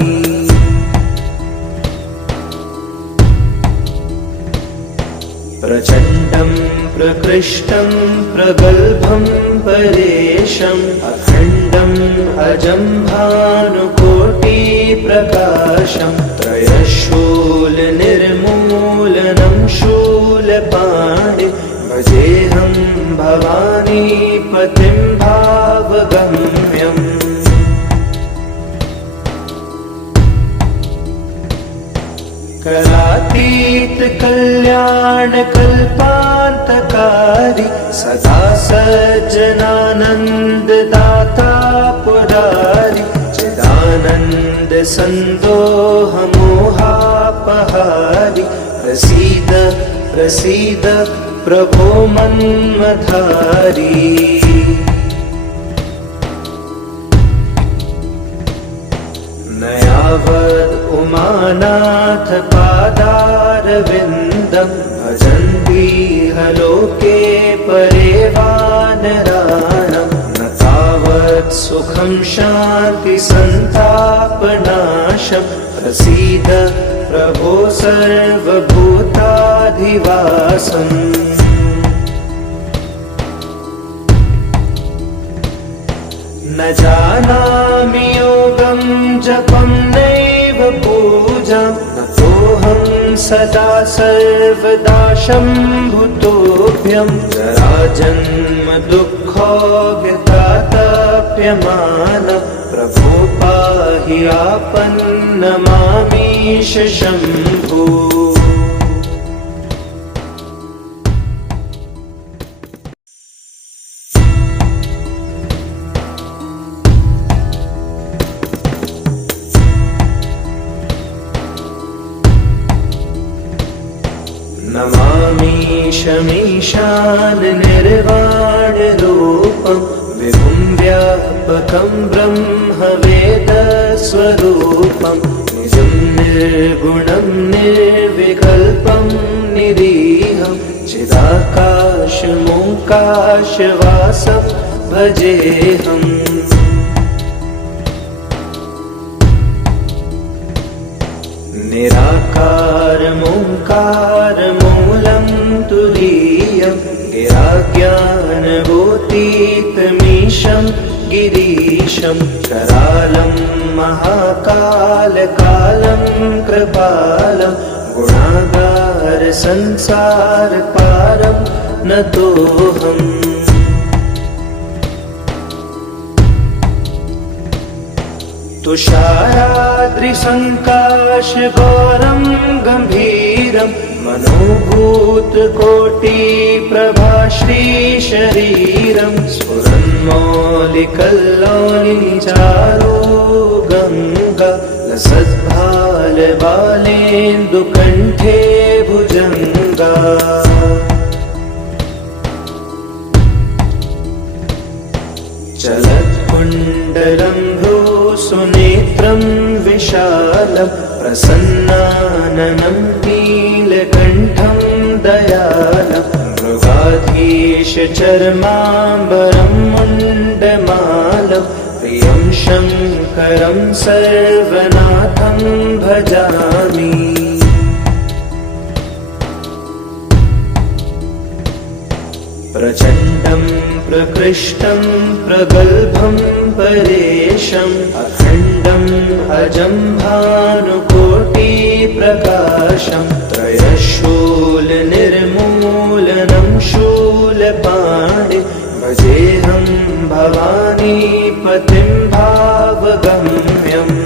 प्रचण्डं प्रकृष्टं प्रगल्भं परेशम् अखण्डम् अजं भानुकोटिप्रकाशम् त्रयशूलनिर्मूलनं शूलपाणि भजेऽहं भवानीपतिं भावगम्यम्। कलातीत कल्याण कल्पान्तकारी सदा सज्जनानन्ददाता पुरारी चिदानन्द सन्दोह मोहापहारी प्रसीद प्रसीद प्रभो मन्मथारी। न यावद् उमानाथ पादारविन्दं भजन्ति लोके परे वानराणां न तावत् सुखं शान्ति सन्तापनाशं प्रसीद प्रभो सर्वभूताधिवासम्। न जानामि योगं जपं नैव पूजां नतोऽहं सदा सर्वदा शम्भुतोऽभ्यं जराजन्म दुःखोऽव्यतातप्यमानं प्रभो पाहि आपन्नमामीश शम्भो। नमामीशमीशान निर्वाणरूपं विभुं व्यापकं ब्रह्मवेदस्वरूपं निजं निर्गुणं निर्विकल्पं निरीहं चिदाकाशमोकाशवासं भजेऽहम्। निराकारमोङ्कारमूलं तुरीयं गिराज्ञानभूतीतमीशं गिरीशं करालं महाकालकालं कृपालं गुणागार संसारपारं नतोऽहम्। तुषाराद्रिसङ्काशघोरं गम्भीरं मनोभूतकोटिप्रभाश्रीशरीरं स्फुरन्मौलिकल्लोलिचारो गङ्गा लसद्भालबालेन्दुकण्ठे भुजङ्गा। चलत्कुण्डलं सुनेत्रं विशालं प्रसन्नाननं नीलकण्ठं दयालं मृगाधीशचर्माम्बरं मुण्डमालं प्रियं शङ्करं सर्वनाथं भजामि। प्रचण्डं प्रकृष्टं प्रगल्भं परेशम् अखण्डम् अजं भानुकोटिप्रकाशं त्रयशूलनिर्मूलनं शूलपाणि भजेऽहं भवानीपतिं भावगम्यम्।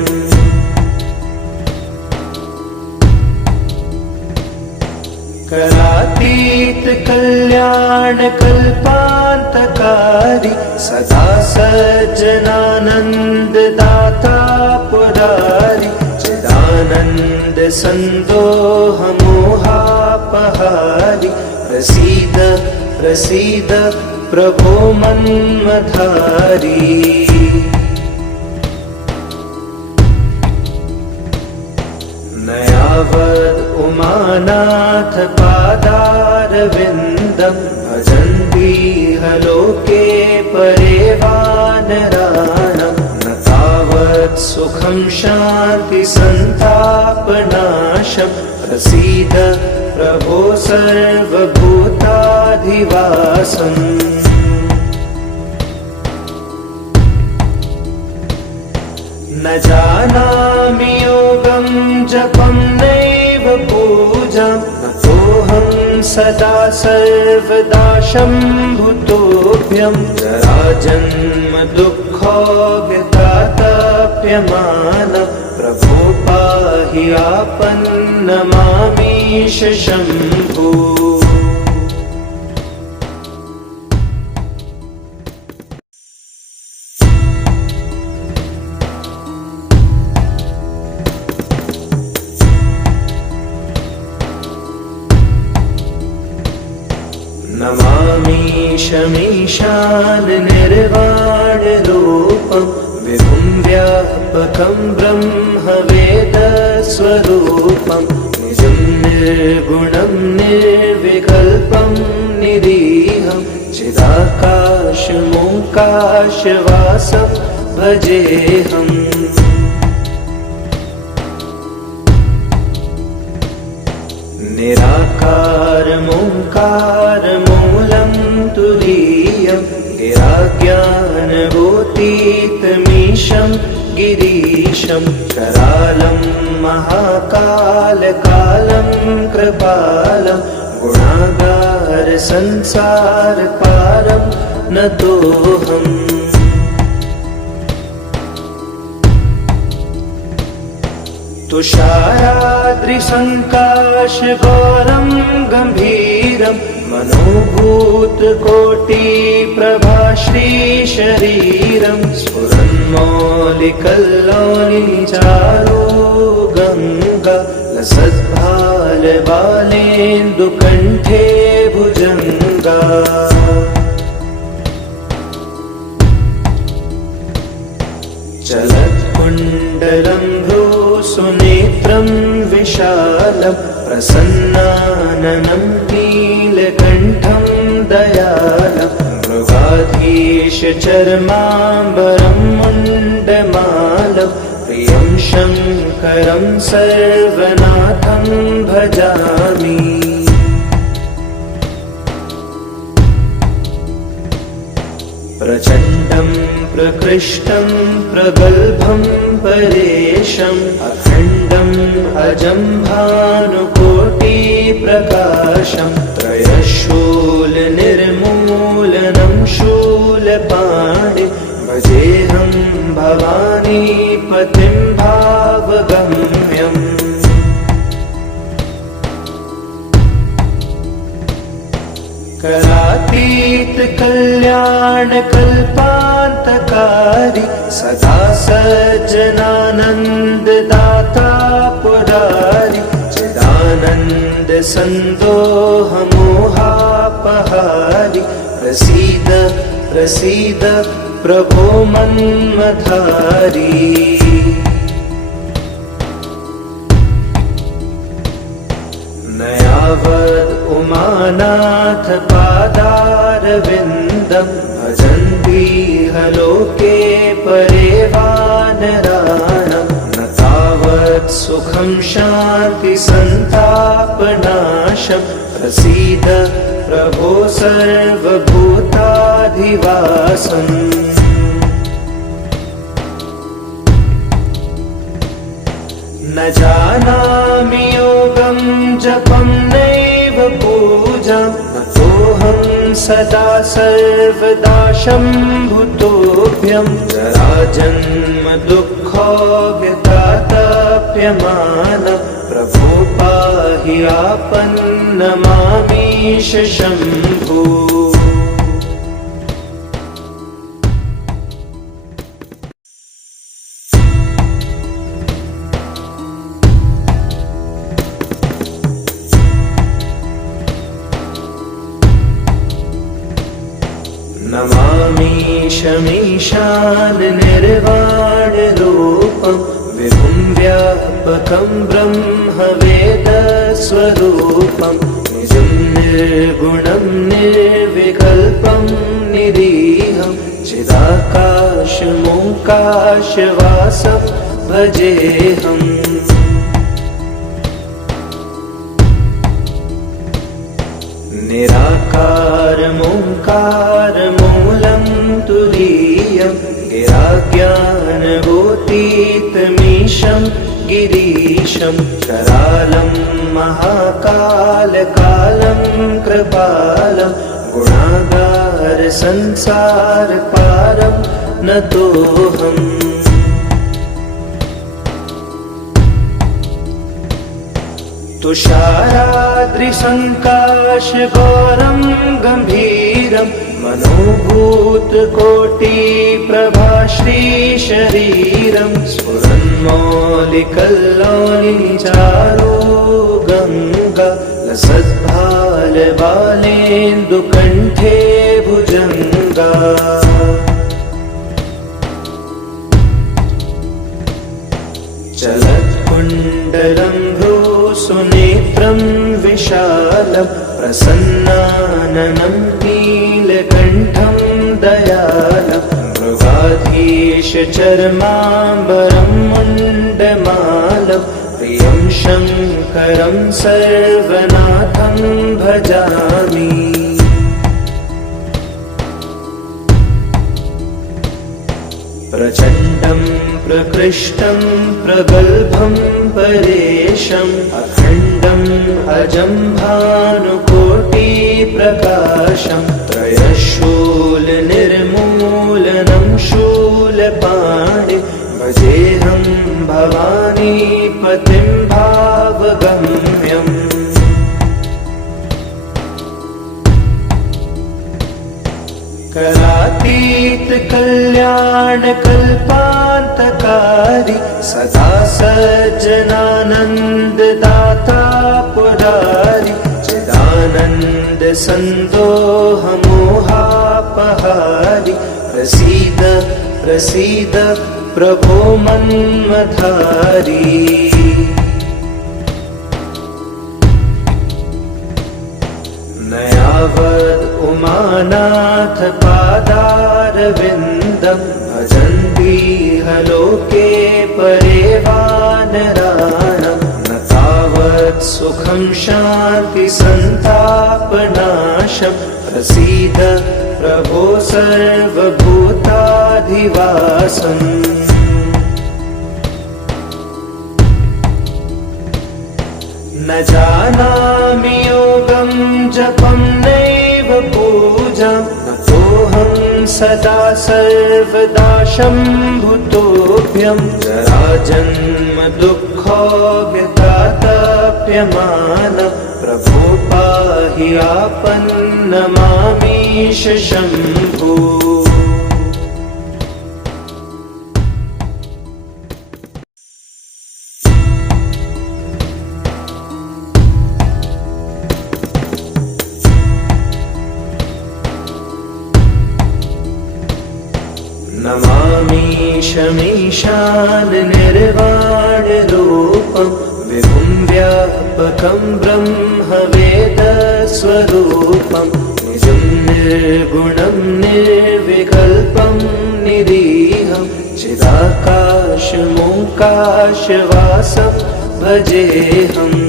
कलातीत कल्याण कल्पान्तकारी सदा सज्जनानन्ददाता पुरारी चिदानन्द सन्दोह मोहापहारी प्रसीद प्रसीद प्रभो मन्मथारी। न यावद् उमानाथ पादारविन्दं भजन्ति ह लोके परे वानराणां न तावत् सुखं शान्ति सन्तापनाशं प्रसीद प्रभो सर्वभूताधिवासम् न जानामि योगं जपं नैव पूजां नतोऽहं सदा सर्वदा शम्भुतोऽभ्यं जराजन्म दुःखोऽव्यतातप्यमानः प्रभो पाहि आपन्नमामीश शम्भो नमामीशमीशान निर्वाणरूपं विभुं व्यापकं ब्रह्मवेदस्वरूपं निजं निर्गुणं निर्विकल्पं निरीहं चिदाकाशमोकाशवासं भजेऽहम् निराकारमोङ्कारमूलं तुरीयं गिराज्ञानभूतीतमीशं गिरीशं करालं महाकालकालं कृपालं गुणागारसंसारपारं नतोऽहम् तुषाराद्रिसङ्काशघोरं गम्भीरं मनोभूतकोटिप्रभाश्रीशरीरं स्फुरन्मौलिकल्लोलिचारो गङ्गा लसद्भालबालेन्दुकण्ठे भुजङ्गा चलत्कुण्डलं भ्रूसुनेत्रं विशालं प्रसन्नाननं नीलकण्ठं दयालं मृगाधीशचर्माम्बरं मुण्डमालं प्रियं शङ्करं सर्वनाथं भजामि प्रचण्डं प्रकृष्टं प्रगल्भं परेशम् अखण्डम् अजं भानुकोटिप्रकाशं त्रयशूलनिर्मूलनं शूलपाणिं भजेऽहं भवानीपतिं भावगम्यम् करातीत कल्याण कल्पान्तकारी सदा सज्जनानन्ददाता पुरारी चिदानन्द सन्दोह मोहापहारी प्रसीद प्रसीद प्रभो मन्मथारी न यावद् उमानाथ पादारविन्दं भजन्ति ह लोके परे वानराणां न तावत् सुखं शान्ति सन्तापनाशं प्रसीद प्रभो सर्वभूताधिवासम् न जानामि योगं जपं नैव पूजां नतोऽहं सदा सर्वदा शम्भुतोऽभ्यं जराजन्म दुःखोऽव्यतातप्यमानः प्रभो पाहि आपन्नमामीश शम्भो नमामीशमीशान निर्वाणरूपं विभुं व्यापकं ब्रह्मवेदस्वरूपं निजं निर्गुणं निर्विकल्पं निरीहं चिदाकाशमोकाशवासं भजेऽहम्। निराकारमोङ्कारमूलं तुरीयं गिराज्ञानभूतीतमीशं गिरीशं करालं महाकालकालं कृपालं गुणागारसंसारपारं नतोऽहम्। तुषाराद्रिसङ्काशगौरं गम्भीरं मनोभूतकोटिप्रभाश्रीशरीरं स्फुरन्मौलिकल्लोलिचारो गङ्गा लसद्भालबालेन्दुकण्ठे भुजङ्गा। चलत्कुण्डलं भ्रूसुनेत्रं विशालं प्रसन्नाननं नीलकण्ठं दयालं मृगाधीशचर्माम्बरं मुण्डमालं प्रियं शङ्करं सर्वनाथं भजामि। प्रचण्डं प्रकृष्टं प्रगल्भं परेशम् अखण्डम् अजं भानुकोटिप्रकाशं त्रयशूलनिर्मूलनं शूलपाणि भजेऽहं भवानीपतिं भावगम्यम्। करातीत कल्याणकल्पान्तकारी सदा सज्जनानन्ददाता पुरारी चिदानन्द सन्दोहमोहापहारी प्रसीद प्रसीद प्रभो मन्मथारी। नयावद् उमानाथ पादारविन्दं भजन्तीह लोके परे वानराणां न तावत् सुखं शान्ति सन्तापनाशं प्रसीद प्रभो सर्वभूताधिवासम्। न जानामि योगं जपं नैव पूजां नतोऽहं सदा सर्वदा शम्भुतोऽभ्यं जराजन्म दुःखोऽव्यतातप्यमानं प्रभो पाहि आपन्नमामीश शम्भो। नमामीशमीशान निर्वाणरूपं विभुं व्यापकं ब्रह्मवेदस्वरूपं निजं निर्गुणं निर्विकल्पं निरीहं चिदाकाशमोकाशवासं भजेऽहम्।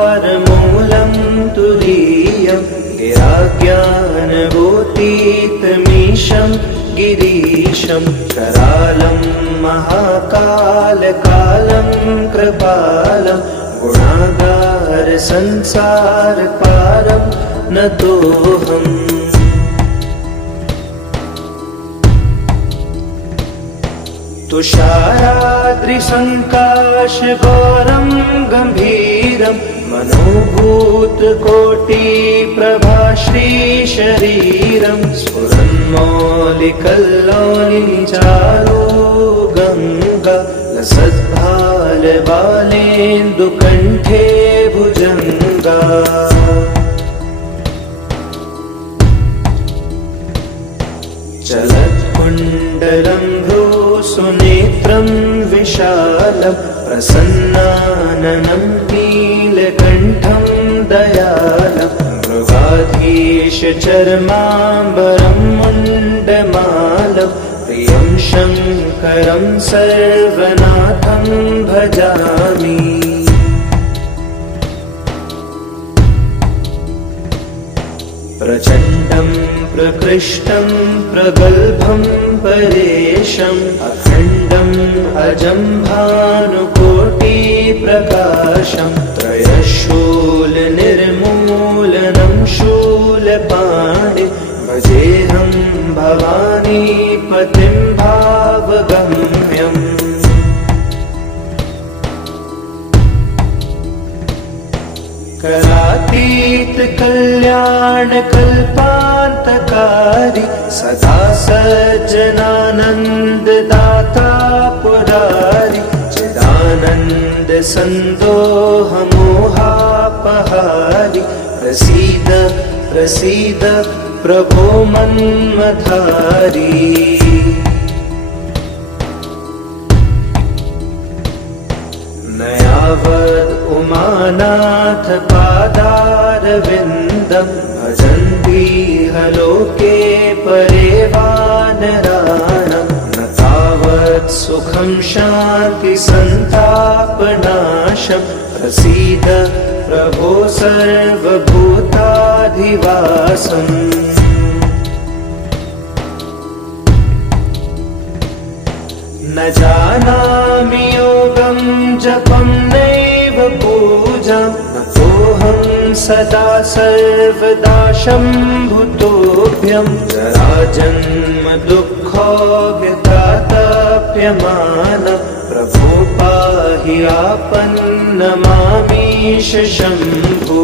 निराकारमोङ्कारमूलं तुरीयं गिराज्ञानभूतीतमीशं गिरीशं करालं महाकालकालं कृपालं गुणागारसंसारपारं नतोऽहम्। तुषाराद्रिसङ्काशगौरं गम्भीरं मनोभूतकोटिप्रभाश्रीशरीरं स्फुरन्मौलिकल्लोलिचारो गङ्गा लसद्भालबालेन्दुकण्ठे भुजङ्गा चलत्कुण्डलं भ्रूसुनेत्रं विशालं प्रसन्नाननं नीलकण्ठं दयालं मृगाधीशचर्माम्बरं मुण्डमालं प्रियं शङ्करं सर्वनाथं भजामि प्रचण्डं प्रकृष्टं प्रगल्भं परेशम् अखण्डम् अजं भानुकोटिप्रकाशं त्रयशूलनिर्मूलनं शूलपाणि भजेऽहं भवानीपतिं भावगम्यम् करातीत कल्याण कल्पान्तकारी सदा सज्जनानन्ददाता पुरारी चिदानन्द सन्दोह मोहापहारी प्रसीद प्रसीद प्रभो मन्मथारी नयावद् उमानाथ पादारविन्दं भजन्तीह लोके परे वानराणां न तावत् सुखं शान्ति सन्तापनाशं प्रसीद प्रभो सर्वभूताधिवासम् न जानामि योगं जपं नैव पूजां नतोऽहं सदा सर्वदा शम्भुतोऽभ्यं जराजन्म दुःखो व्यतातप्यमानं प्रभो पाहि आपन्नमामीश शम्भो।